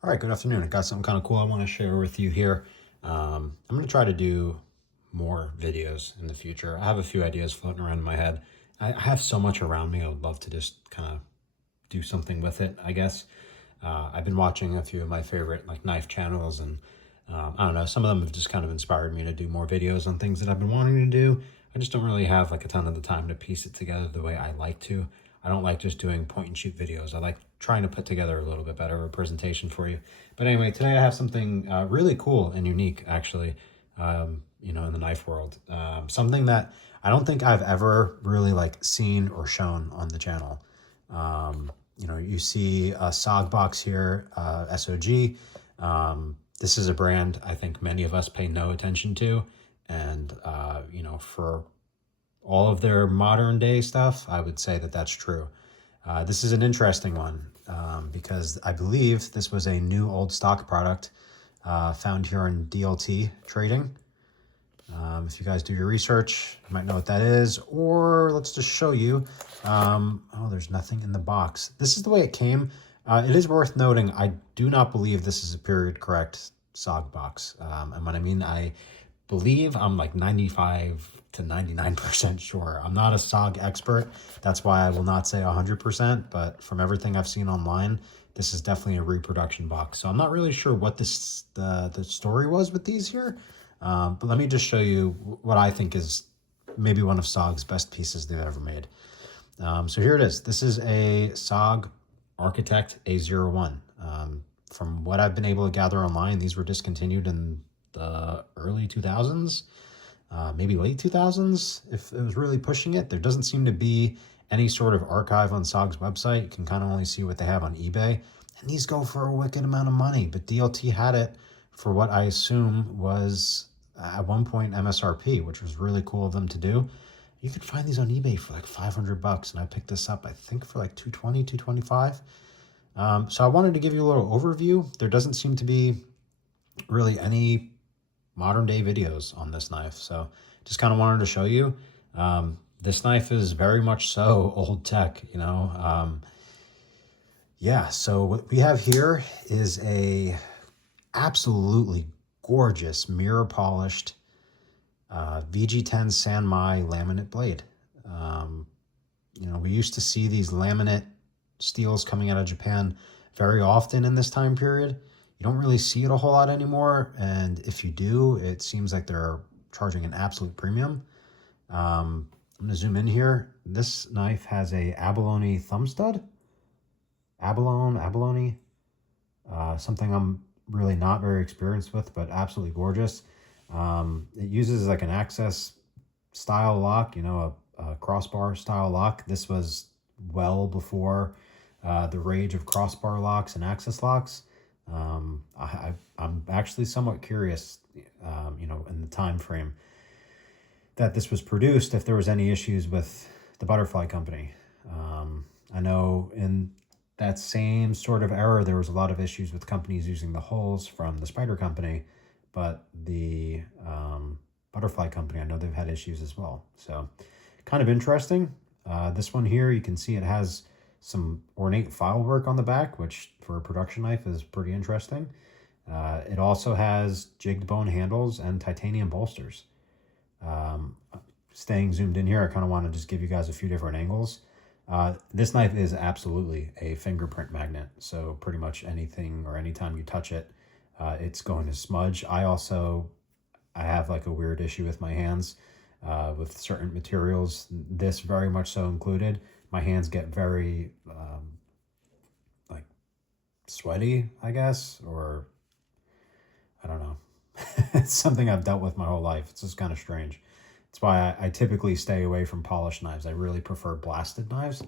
All right, good afternoon. I got something kind of cool I want to share with you here. I'm going to try to do more videos in the future. I have a few ideas floating around in my head. I have so much around me. I would love to just kind of do something with it, I guess. I've been watching a few of my favorite like knife channels, and I don't know, some of them have just kind of inspired me to do more videos on things that I've been wanting to do. I just don't really have like a ton of the time to piece it together the way I like to. I don't like just doing point and shoot videos. I like trying to put together a little bit better of a presentation for you. But anyway, today I have something really cool and unique, actually, in the knife world. Something that I don't think I've ever really like seen or shown on the channel. You see a SOG box here, SOG. This is a brand I think many of us pay no attention to. And, for all of their modern day stuff, I would say that that's true. This is an interesting one because I believe this was a new old stock product found here in DLT trading. If you guys do your research, you might know what that is, or let's just show you. Oh, there's nothing in the box. This is the way it came. It is worth noting, I do not believe this is a period correct SOG box. And what I mean, I believe I'm like 95 to 99% sure. I'm not a SOG expert. That's why I will not say 100%, but from everything I've seen online, this is definitely a reproduction box. So I'm not really sure what the story was with these here. But let me just show you what I think is maybe one of SOG's best pieces they've ever made. So here it is. This is a SOG Architect A01. From what I've been able to gather online, these were discontinued in the early 2000s, maybe late 2000s, if it was really pushing it. There doesn't seem to be any sort of archive on SOG's website. You can kind of only see what they have on eBay. And these go for a wicked amount of money, but DLT had it for what I assume was at one point MSRP, which was really cool of them to do. You could find these on eBay for like $500, and I picked this up, I think, for like 220, 225. So I wanted to give you a little overview. There doesn't seem to be really any modern day videos on this knife, so just kind of wanted to show you. This knife is very much so old tech, yeah. So what we have here is a absolutely gorgeous mirror polished VG10 Sanmai laminate blade. We used to see these laminate steels coming out of Japan very often in this time period. You don't really see it a whole lot anymore, and if you do, it seems like they're charging an absolute premium. I'm going to zoom in here. This knife has a abalone thumb stud. Abalone. Something I'm really not very experienced with, but absolutely gorgeous. It uses like an access style lock, a crossbar style lock. This was well before the rage of crossbar locks and access locks. I'm actually somewhat curious, in the time frame that this was produced, if there was any issues with the Butterfly Company. I know in that same sort of era, there was a lot of issues with companies using the hulls from the Spider Company, but the Butterfly Company, I know they've had issues as well. So kind of interesting. This one here, you can see it has some ornate file work on the back, which for a production knife is pretty interesting. It also has jigged bone handles and titanium bolsters. Staying zoomed in here, I kind of want to just give you guys a few different angles. This knife is absolutely a fingerprint magnet, so pretty much anything or anytime you touch it, it's going to smudge. I have like a weird issue with my hands with certain materials, this very much so included. My hands get very like sweaty, I guess, or I don't know. It's something I've dealt with my whole life. It's just kind of strange. That's why I typically stay away from polished knives. I really prefer blasted knives.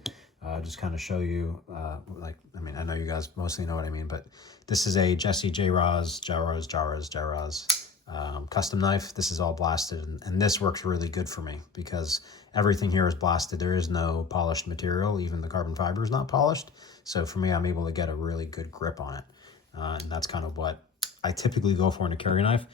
Just kind of show you, I know you guys mostly know what I mean, but this is a Jesse Jaraz custom knife. This is all blasted, and this works really good for me because everything here is blasted. There is no polished material. Even the carbon fiber is not polished. So for me, I'm able to get a really good grip on it. And that's kind of what I typically go for in a carry knife.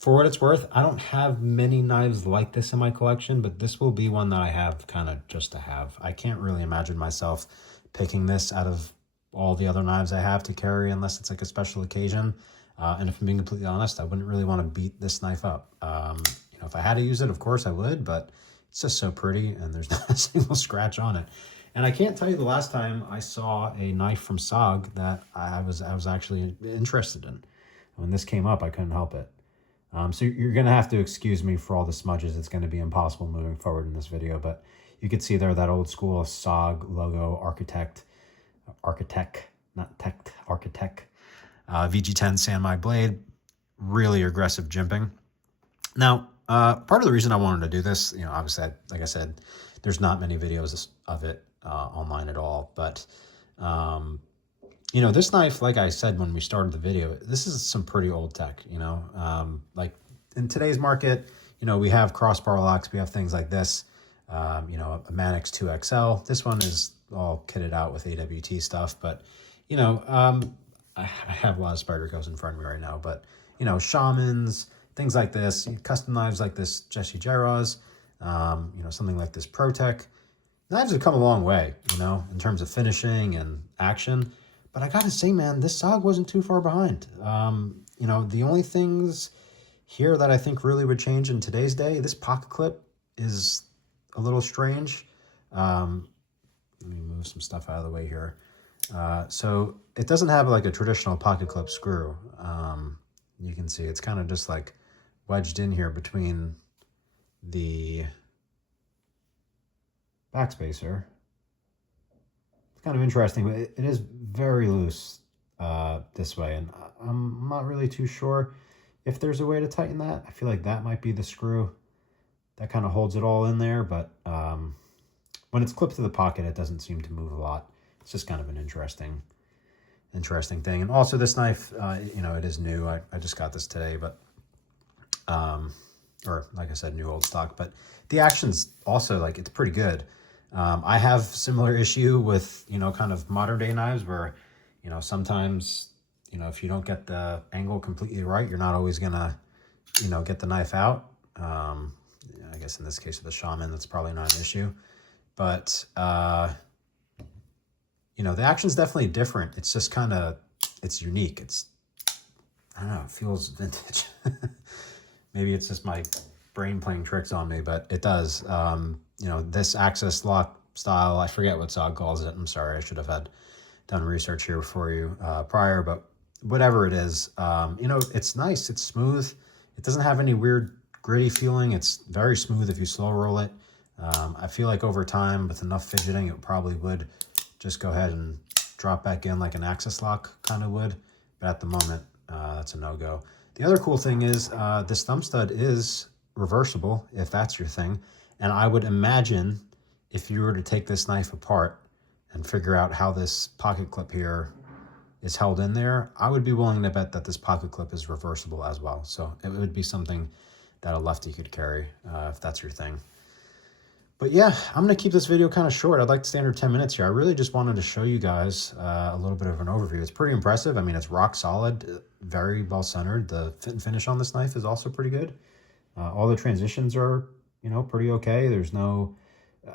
For what it's worth, I don't have many knives like this in my collection, but this will be one that I have kind of just to have. I can't really imagine myself picking this out of all the other knives I have to carry unless it's like a special occasion. And if I'm being completely honest, I wouldn't really want to beat this knife up. You know, if I had to use it, of course I would, but it's just so pretty and there's not a single scratch on it. And I can't tell you the last time I saw a knife from SOG that I was actually interested in. When this came up, I couldn't help it. So you're going to have to excuse me for all the smudges. It's going to be impossible moving forward in this video, but you can see there that old school SOG logo, Architect, VG10 Sandmai blade, really aggressive jimping. Now, part of the reason I wanted to do this, you know, obviously, like I said, there's not many videos of it online at all, but you know, this knife, like I said when we started the video, this is some pretty old tech, you know, like in today's market, you know, we have crossbar locks, we have things like this, you know, a Manix 2XL. This one is all kitted out with AWT stuff, but, you know, I have a lot of Spydercos in front of me right now, but, you know, Shamans, things like this, custom knives like this Jesse Jaros, you know, something like this ProTech. Knives have come a long way, you know, in terms of finishing and action. But I gotta say, man, this SOG wasn't too far behind. You know, the only things here that I think really would change in today's day, this pocket clip is a little strange. Let me move some stuff out of the way here. So it doesn't have like a traditional pocket clip screw. You can see it's kind of just like wedged in here between the backspacer. It's kind of interesting, but it is very loose this way, and I'm not really too sure if there's a way to tighten that. I feel like that might be the screw that kind of holds it all in there, but when it's clipped to the pocket, it doesn't seem to move a lot. It's just kind of an interesting thing. And also this knife, you know, it is new. I just got this today, but or like I said, new old stock, but the action's also like, it's pretty good. I have similar issue with, you know, kind of modern day knives where, you know, sometimes, you know, if you don't get the angle completely right, you're not always gonna, you know, get the knife out. I guess in this case of the Shaman, that's probably not an issue, but, you know, the action's definitely different. It's just kind of, it's unique. It's, I don't know, it feels vintage. Maybe it's just my brain playing tricks on me, but it does. You know, this access lock style, I forget what SOG calls it. I'm sorry, I should have done research here for you prior, but whatever it is, you know, it's nice. It's smooth. It doesn't have any weird gritty feeling. It's very smooth if you slow roll it. I feel like over time with enough fidgeting, it probably would just go ahead and drop back in like an access lock kind of would. But at the moment, that's a no-go. The other cool thing is this thumb stud is reversible if that's your thing. And I would imagine if you were to take this knife apart and figure out how this pocket clip here is held in there, I would be willing to bet that this pocket clip is reversible as well. So it would be something that a lefty could carry if that's your thing. But yeah, I'm going to keep this video kind of short. I'd like to stay under 10 minutes here. I really just wanted to show you guys a little bit of an overview. It's pretty impressive. I mean, it's rock solid, very well centered. The fit and finish on this knife is also pretty good. All the transitions are, you know, pretty okay. There's no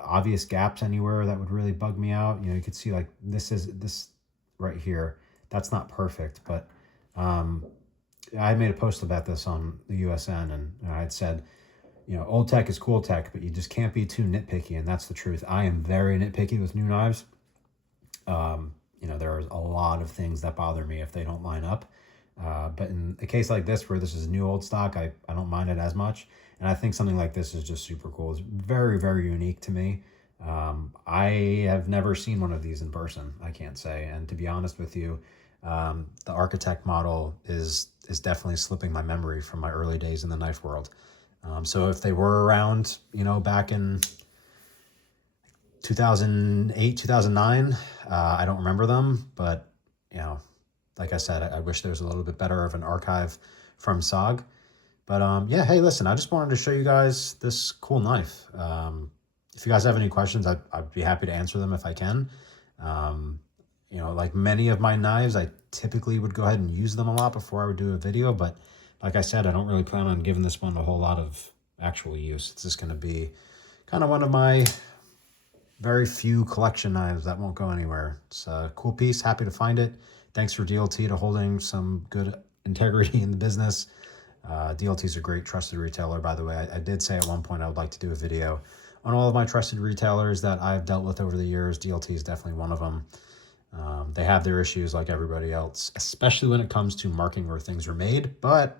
obvious gaps anywhere that would really bug me out. You know, you could see like this right here. That's not perfect, but I made a post about this on the USN, and I had said, you know, old tech is cool tech, but you just can't be too nitpicky, and that's the truth. I am very nitpicky with new knives. You know, there are a lot of things that bother me if they don't line up. But in a case like this, where this is new old stock, I don't mind it as much. And I think something like this is just super cool. It's very, very unique to me. I have never seen one of these in person, I can't say. And to be honest with you, the Architect model is definitely slipping my memory from my early days in the knife world. So if they were around, you know, back in 2008, 2009, I don't remember them, but, you know, like I said, I wish there was a little bit better of an archive from SOG. But yeah, hey, listen, I just wanted to show you guys this cool knife. If you guys have any questions, I'd be happy to answer them if I can. You know, like many of my knives, I typically would go ahead and use them a lot before I would do a video. But like I said, I don't really plan on giving this one a whole lot of actual use. It's just going to be kind of one of my very few collection knives that won't go anywhere. It's a cool piece. Happy to find it. Thanks for DLT to holding some good integrity in the business. DLT is a great trusted retailer, by the way. I did say at one point I would like to do a video on all of my trusted retailers that I've dealt with over the years. DLT is definitely one of them. They have their issues like everybody else, especially when it comes to marking where things are made, but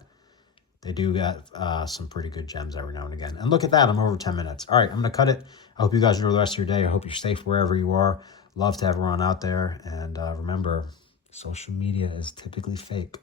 they do get some pretty good gems every now and again. And look at that, I'm over 10 minutes. All right, I'm going to cut it. I hope you guys enjoy the rest of your day. I hope you're safe wherever you are. Love to have everyone out there. And remember, social media is typically fake.